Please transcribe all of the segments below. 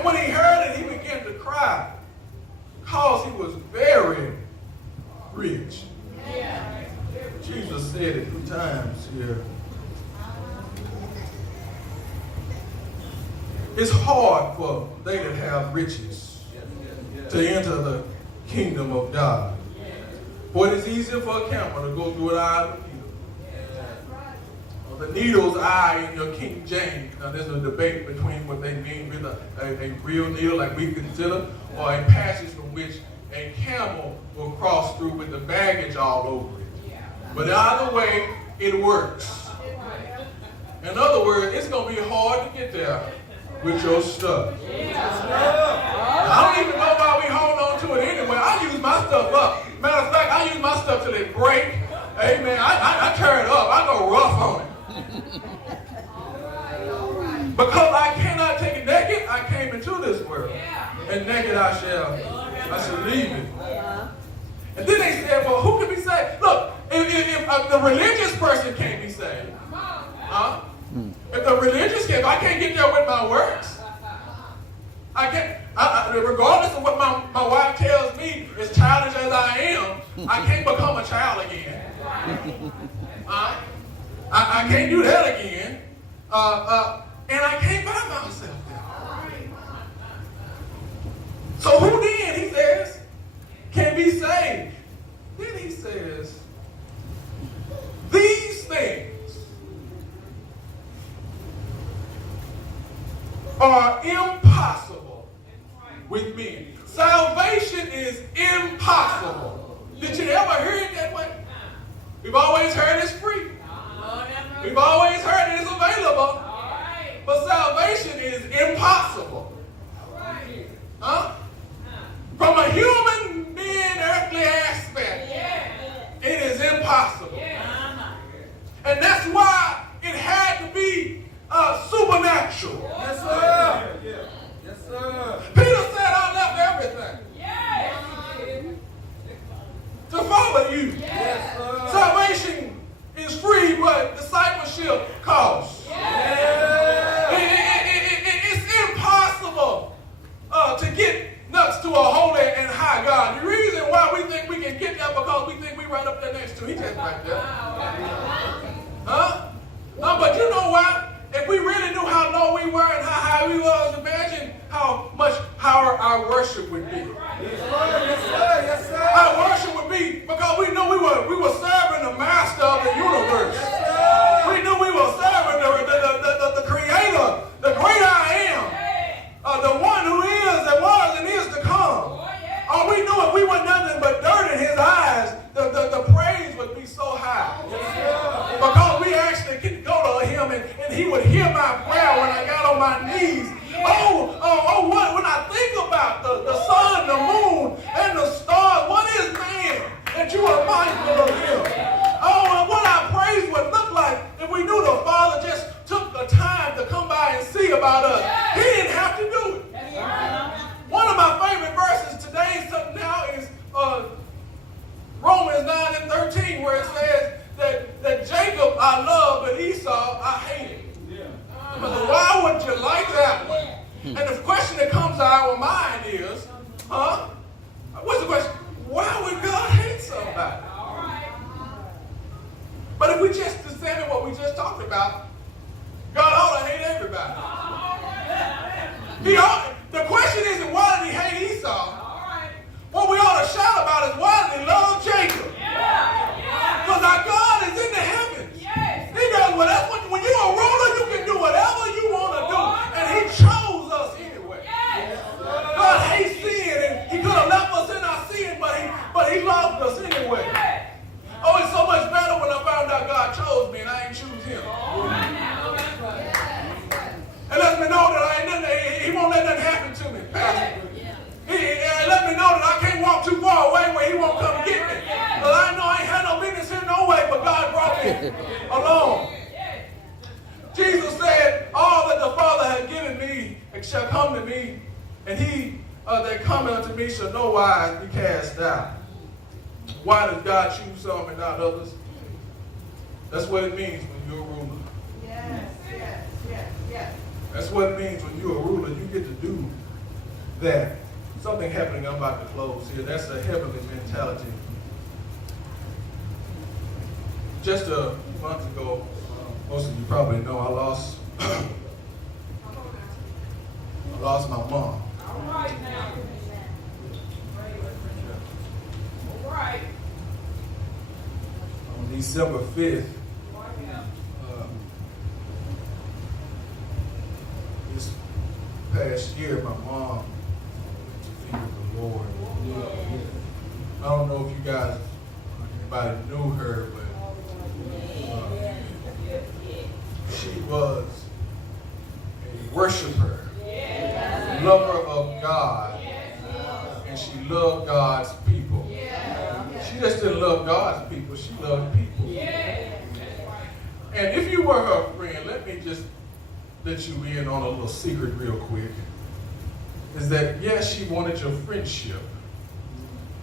And when he heard it, he began to cry because he was very rich. Jesus said it 3 times here. It's hard for they that have riches to enter the kingdom of God. For it is easier for a camel to go through an eye of a needle. Or the needle's eye in your King James. Now there's a debate between what they mean with a real needle like we consider, or a passage from which a camel will cross through with the baggage all over it. But either way, it works. In other words, it's going to be hard to get there with your stuff. I don't even know why we hold on to it anyway. I use my stuff up. Matter of fact, I use my stuff till it break. Amen. I tear it up. I go rough on it. Because I cannot take it naked, I came into this world. And naked I shall leave it. And then they said, well, who can be saved? Look, if the religious person can't be saved, if the religious if I can't get there with my works, I can't, regardless of what my wife tells me, as childish as I am, I can't become a child again. I can't do that again. And I can't buy myself that. So who then, he says, can be saved? Then he says, these things are impossible with men. Salvation is impossible. Did you ever hear it that way? We've always heard it's free. We've always heard it is available. But salvation is impossible. From a human being, earthly aspect, it is impossible. And that's why it had to be supernatural. Yes, sir. Yes, sir. Peter said, I left everything to follow you. Yes, sir. Salvation is free, but discipleship costs. It's impossible to get nuts to a holy and high God. The reason why we think we can get there because we think we right up there next to him. He just right there. But you know what? If we really knew how low we were and how high we was, imagine how much higher our worship would be. Yes, sir. Yes, sir. Yes, sir. Our worship would be because we knew we were serving the master of the universe. Yes, sir. We knew we were serving the creator, the great I am, the one who is and was and is to come. We knew if we were nothing but dirt in his eyes, the praise would be so high. Yes, because we actually could go to him and he would hear my prayer when I got on my knees. When I think about the sun, the moon, and the stars, what is man that you are mindful of him? And what our praise would look like if we knew the Father just took the time to come by and see about us. He didn't have to do it. One of my favorite verses today is Romans 9 and 13, where it says that Jacob I love, but Esau I hated. Why would you like that one? And the question that comes to our mind is, what's the question? Why would God hate somebody? But if we just examine what we just talked about, God ought to hate everybody. The question isn't why did he hate Esau? What we ought to shout about is why did he love Jacob? Because our God is in the heavens. He does whatever. When you're a ruler, you can do whatever you want to do. And he chose us anyway. God hates sin, and he could have left us in our sin, but he loved us anyway. Oh, it's so much better when I found out God chose me and I ain't choose him. And let me know that he won't let nothing happen to me. He let me know that I can't walk too far away where he won't come get me. Because I know I ain't had no business here no way, but God brought me along. Jesus said, all that the Father has given me shall come to me, and he that cometh unto me shall no wise be cast out. Why does God choose some and not others? That's what it means when you're a ruler. Yes. That's what it means when you're a ruler. You get to do that. Something happening, I'm about to close here. That's a heavenly mentality. Just a month ago, most of you probably know, I lost my mom. All right now. All right. On December 5th, this past year, my mom went to be with the Lord. I don't know if you guys, anybody knew her, but she was a worshiper, lover of God, and she loved God's people. She just didn't love God's people, she loved people. And if you were her friend, let me just let you in on a little secret real quick, is that yes, she wanted your friendship,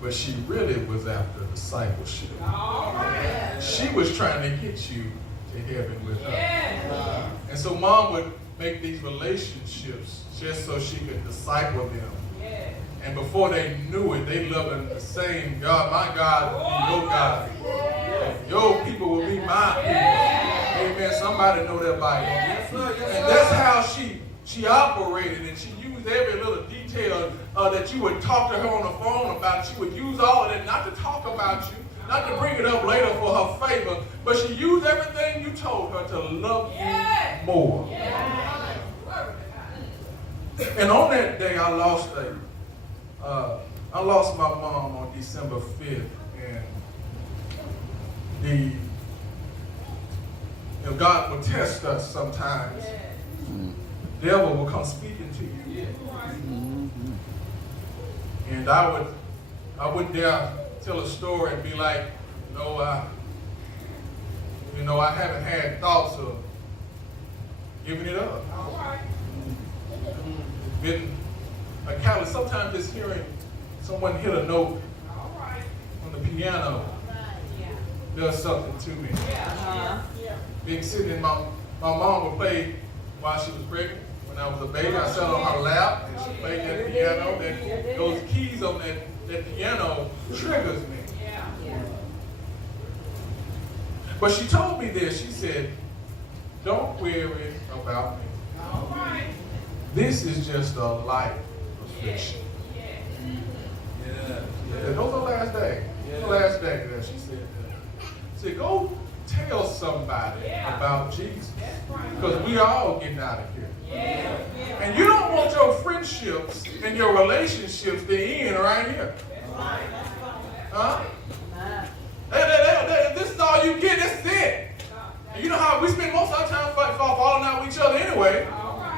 but she really was after discipleship. She was trying to get you to heaven with her. And so mom would make these relationships just so she could disciple them. And before they knew it, they loved the same God. My God will be your God. Your people will be my people. Amen. Somebody know that Bible. And that's how she operated, and she used every little detail that you would talk to her on the phone about. She would use all of that, not to talk about you, not to bring it up later for her favor, but she used everything you told her to love you more. And on that day, I lost my mom on December 5th, and God will test us sometimes. The devil will come speaking to you, and I wouldn't dare tell a story and be like, I haven't had thoughts of giving it up. It's been a catalyst. Sometimes just hearing someone hit a note on the piano does something to me. Being sitting, my mom would play while she was pregnant. When I was a baby, I sat on her lap and she played that piano. Those keys on that piano triggers me. But she told me this. She said, "Don't worry about me. This is just a light affliction." Those are the last day. The last day that she said that. She said, "Go tell somebody about Jesus, because we all getting out of here. And you don't want your friendships and your relationships to end right here. Huh? This is all you get. This is it. And you know how we spend most of our time falling out with each other anyway,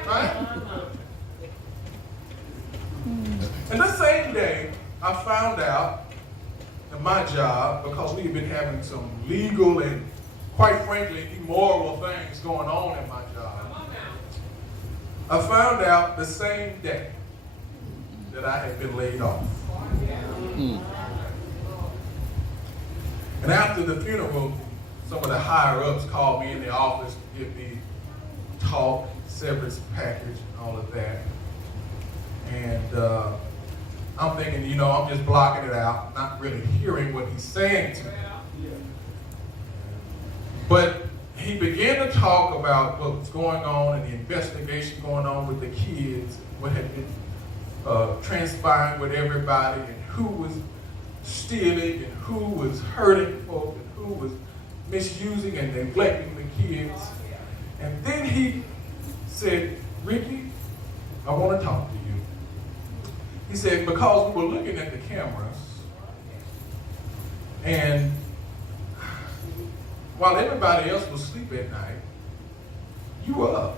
right?" And the same day, I found out that my job, because we had been having some legal and, quite frankly, immoral things going on in my job, I found out the same day that I had been laid off. And after the funeral, some of the higher-ups called me in the office to give me talk, severance package, and all of that. And I'm thinking, I'm just blocking it out, not really hearing what he's saying to me. But he began to talk about what was going on and the investigation going on with the kids, what had been transpiring with everybody, and who was stealing, and who was hurting folk, and who was misusing and neglecting the kids. And then he said, "Ricky, I want to talk to you." He said, because we were looking at the cameras, and while everybody else was asleep at night, you were up.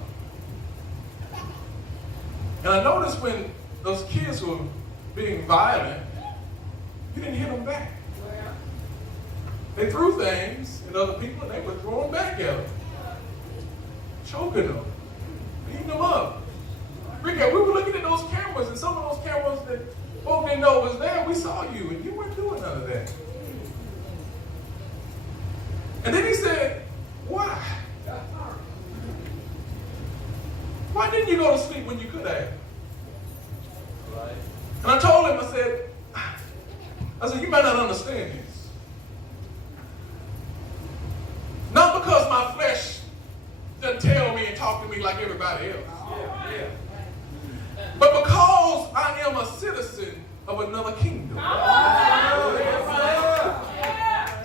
And I noticed when those kids were being violent, you didn't hit them back. They threw things at other people, and they were throwing back at them, choking them, beating them up. Ricky, we were looking at those cameras, and some of those cameras that folk didn't know was there, we saw you, and you weren't doing none of that. And then he said, "Why? Why didn't you go to sleep when you could have?" And I told him, I said, you might not understand this. Not because my flesh doesn't tell me and talk to me like everybody else. But because I am a citizen of another kingdom.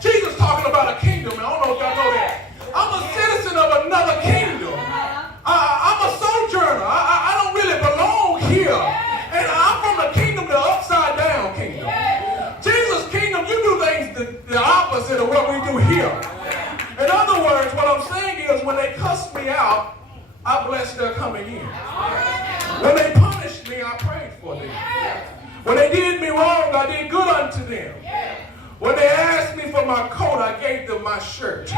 Jesus talking about a kingdom. I don't know if y'all know that. I'm a citizen of another kingdom. I'm a sojourner. I don't really belong here. And I'm from the kingdom, the upside down kingdom. Jesus' kingdom, you do things the opposite of what we do here. In other words, what I'm saying is when they cuss me out, I bless their coming in. When they punished me, I prayed for them. When they did me wrong, I did good unto them. When they asked me for my coat, I gave them my shirt too.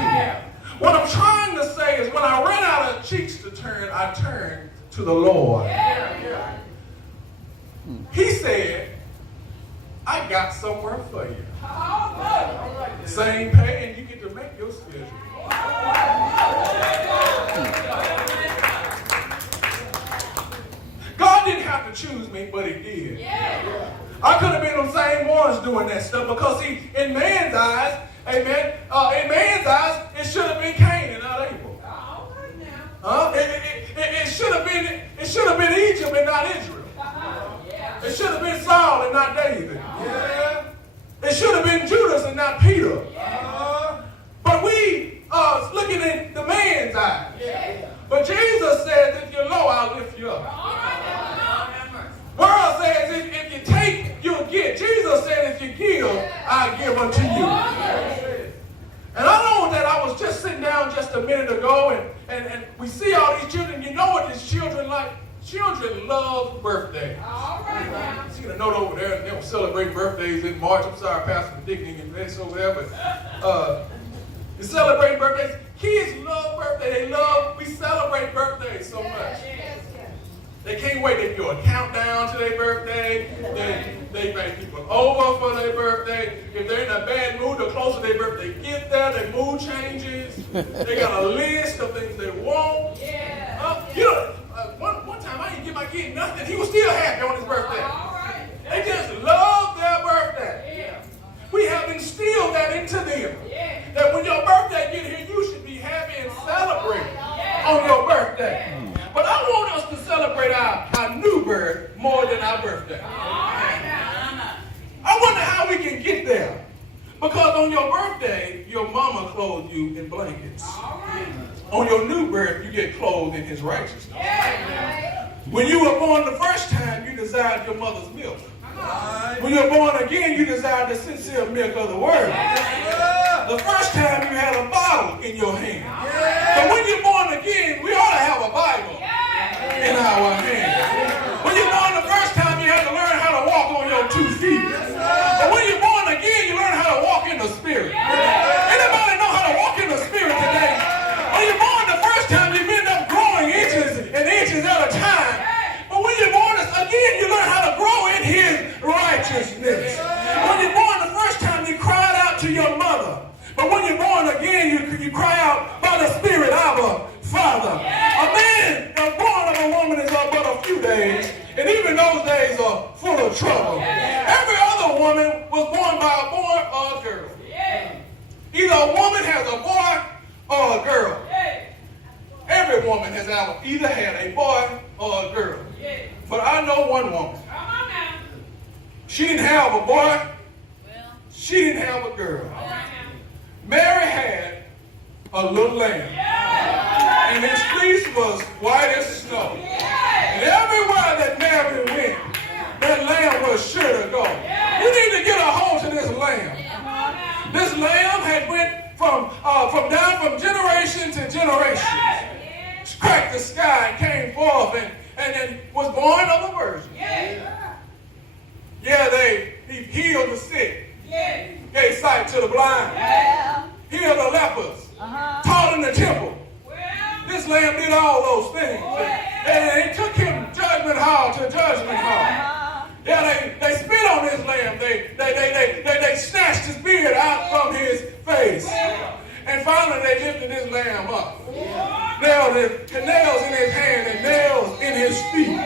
What I'm trying to say is when I ran out of cheeks to turn, I turned to the Lord. He said, I got somewhere for you. Same pay, and you get to make your schedule. God didn't have to choose me, but he did. I could have been them same ones doing that stuff because see, in man's eyes, amen, in man's eyes, it should have been Cain and not Abel. It should have been Egypt and not Israel. It should have been Saul and not David. It should have been Judas and not Peter. But we are looking in the man's eyes. But Jesus says, if you're low, I'll lift you up. World says, if you take, you'll get. Jesus said, if you give, I'll give unto you. And I know that I was just sitting down just a minute ago, and we see all these children. You know what these children like? Children love birthdays. You see the note over there, and they don't celebrate birthdays in March. I'm sorry, Pastor Dickney and this over there, but you celebrate birthdays. Kids love birthdays. We celebrate birthdays so much. They can't wait. They do a countdown to their birthday. They invite people over for their birthday. If they're in a bad mood, the closer their birthday get there, their mood changes. They got a list of things they want. One time I didn't give my kid nothing. He was still happy on his birthday. They just love their birthday. We have instilled that into them. That when your birthday gets here, you should be happy and celebrate on your birthday. But I want us to celebrate our new birth more than our birthday. I wonder how we can get there. Because on your birthday, your mama clothed you in blankets. On your new birth, you get clothed in his righteousness. When you were born the first time, you desired your mother's milk. When you're born again, you desire the sincere milk of the word. The first time you had a bottle in your hand. But when you're born again, we ought to have a Bible in our hand. When you're born the first time, you had to learn how to walk on your 2 feet. But when you're born again, you learn how to walk in the Spirit. Anybody know how to walk in the Spirit today? When you're born the first time, you end up growing inches and inches at a time. But when you're born again, you learn how to grow in his righteousness. When you're born the first time, you cried out to your mother. But when you're born again, you cry out by the Spirit, Abba, Father. A man born of a woman is but a few days, and even those days are full of trouble. Every other woman was born by a boy or a girl. Either a woman has a boy or a girl. Every woman has either had a boy or a girl. But I know one woman. She didn't have a boy. She didn't have a girl. Mary had a little lamb. And his fleece was white as snow. And everywhere that Mary went, that lamb was sure to go. You need to get a hold of this lamb. This lamb had went from generation to generation. Cracked the sky and came forth and then was born of a virgin. He healed the sick. Gave sight to the blind. Healed the lepers. Taught in the temple. This lamb did all those things. And they took him judgment hall to judgment hall. They spit on his lamb. They snatched his beard out from his face. And finally they lifted his lamb up. Nailed nails in his hand and nails in his feet.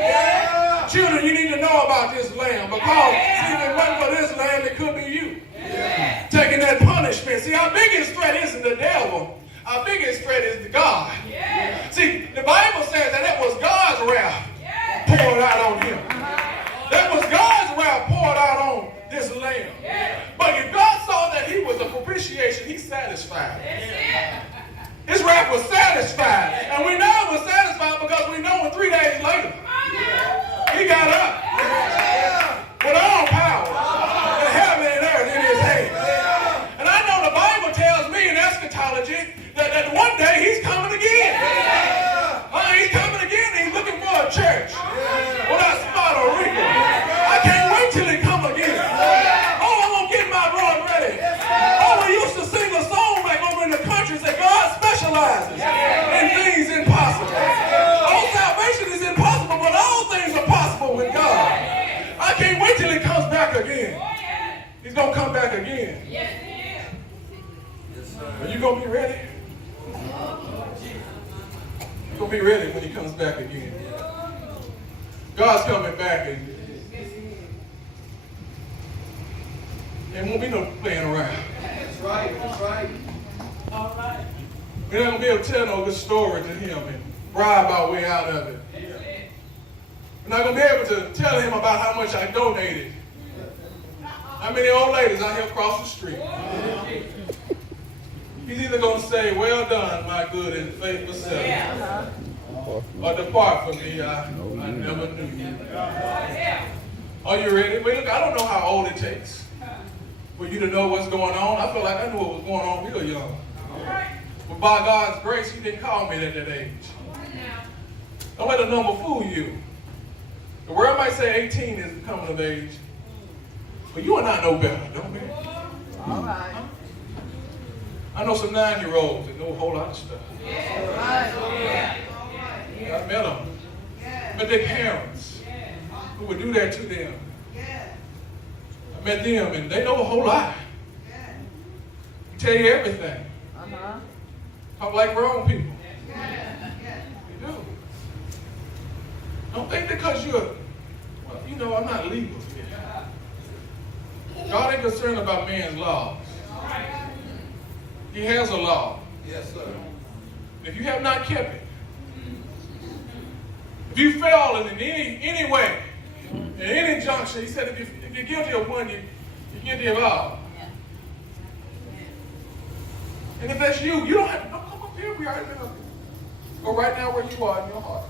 Children, you need to know about this lamb because see, if it wasn't for this lamb, it could be you. Yeah. Taking that punishment. See, our biggest threat isn't the devil. Our biggest threat is the God. Yeah. See, the Bible says that it was God's wrath poured out on him. That was God's wrath poured out on this lamb. Yeah. But if God saw that he was a propitiation, he's satisfied. His wrath was satisfied. And we know it was satisfied because we know 3 days later, he got up with all power in heaven and earth in his hand. And I know the Bible tells me in eschatology that one day he's coming again. He's coming again and he's looking for a church without spot or wrinkle. I can't wait till he come again. Oh, I'm going to get my rod ready. Oh, we used to sing a song back over in the country that God specializes in things impossible. Oh, salvation is impossible, but all things are possible with God. I can't wait till he comes back again. He's going to come back again. Are you going to be ready? You're going to be ready when he comes back again. God's coming back and there won't be no playing around. That's right. That's right. All right. We're not going to be able to tell no good story to him and bribe our way out of it. We're not going to be able to tell him about how much I donated. How many old ladies out here across the street. He's either going to say, well done, my good and faithful servant. Or depart from me, I never knew you. Are you ready? Wait, look, I don't know how old it takes for you to know what's going on. I feel like I knew what was going on real young. But by God's grace, he didn't call me at that age. Don't let a number fool you. The world might say 18 is the coming of age. But you and I know better, don't we? All right. I know some 9-year-olds that know a whole lot of stuff. I met them. Met their parents who would do that to them. I met them and they know a whole lot. Tell you everything. Talk like grown people. They do. Don't think because you're, well, you know, I'm not legal yet. God ain't concerned about man's laws. He has a law. Yes, sir. If you have not kept it, if you fail in any way, in any juncture, he said if you're guilty of one, you're guilty of all. And if that's you, you don't have to come up here. We already been up here. Go right now where you are in your heart.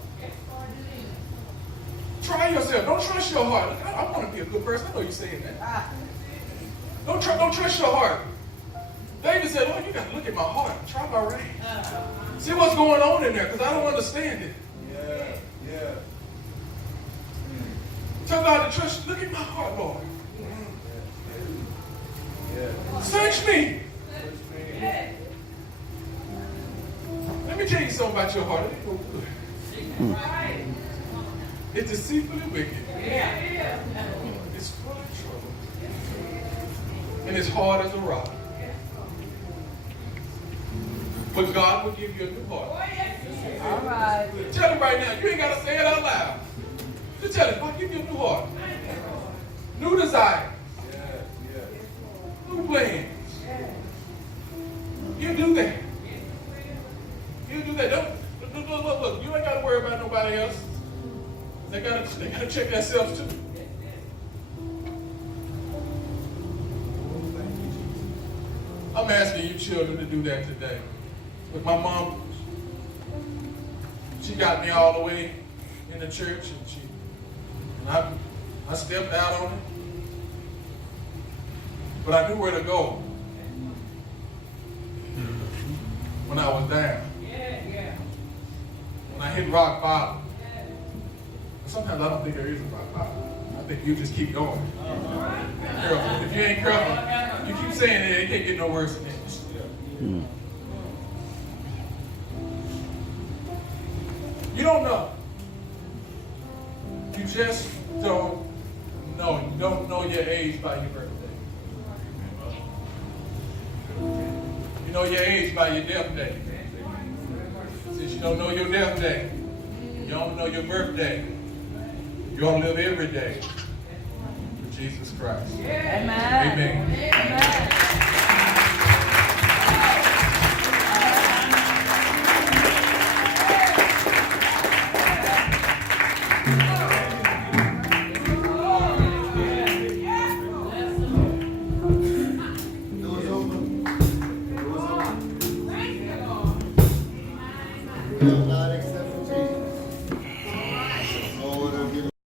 Try yourself. Don't trust your heart. Look, I want to be a good person. I know you're saying that. Don't trust your heart. David said, Lord, you got to look at my heart. Try my reins. See what's going on in there because I don't understand it. Yeah. Tell God to trust. Look at my heart, Lord. Search me. Let me tell you something about your heart. It ain't no good. It's deceitfully wicked. It's full of trouble. And it's hard as a rock. But God will give you a new heart. All right. Tell him right now. You ain't got to say it out loud. Just tell him, God, give you a new heart. New desire. New plans. You do that. You do that. Look. You ain't got to worry about nobody else. They got to check themselves too. I'm asking you children to do that today. But my mom, she got me all the way in the church, and I stepped out on it. But I knew where to go when I was down. When I hit rock bottom. Sometimes I don't think there is a rock bottom. I think you just keep going. If you ain't careful, you keep saying it can't get no worse than this. You don't know. You just don't know. You don't know your age by your birthday. You know your age by your death day. Since you don't know your death day, you don't know your birthday. You don't live every day. Jesus Christ. Amen. Amen. Amen. Good night.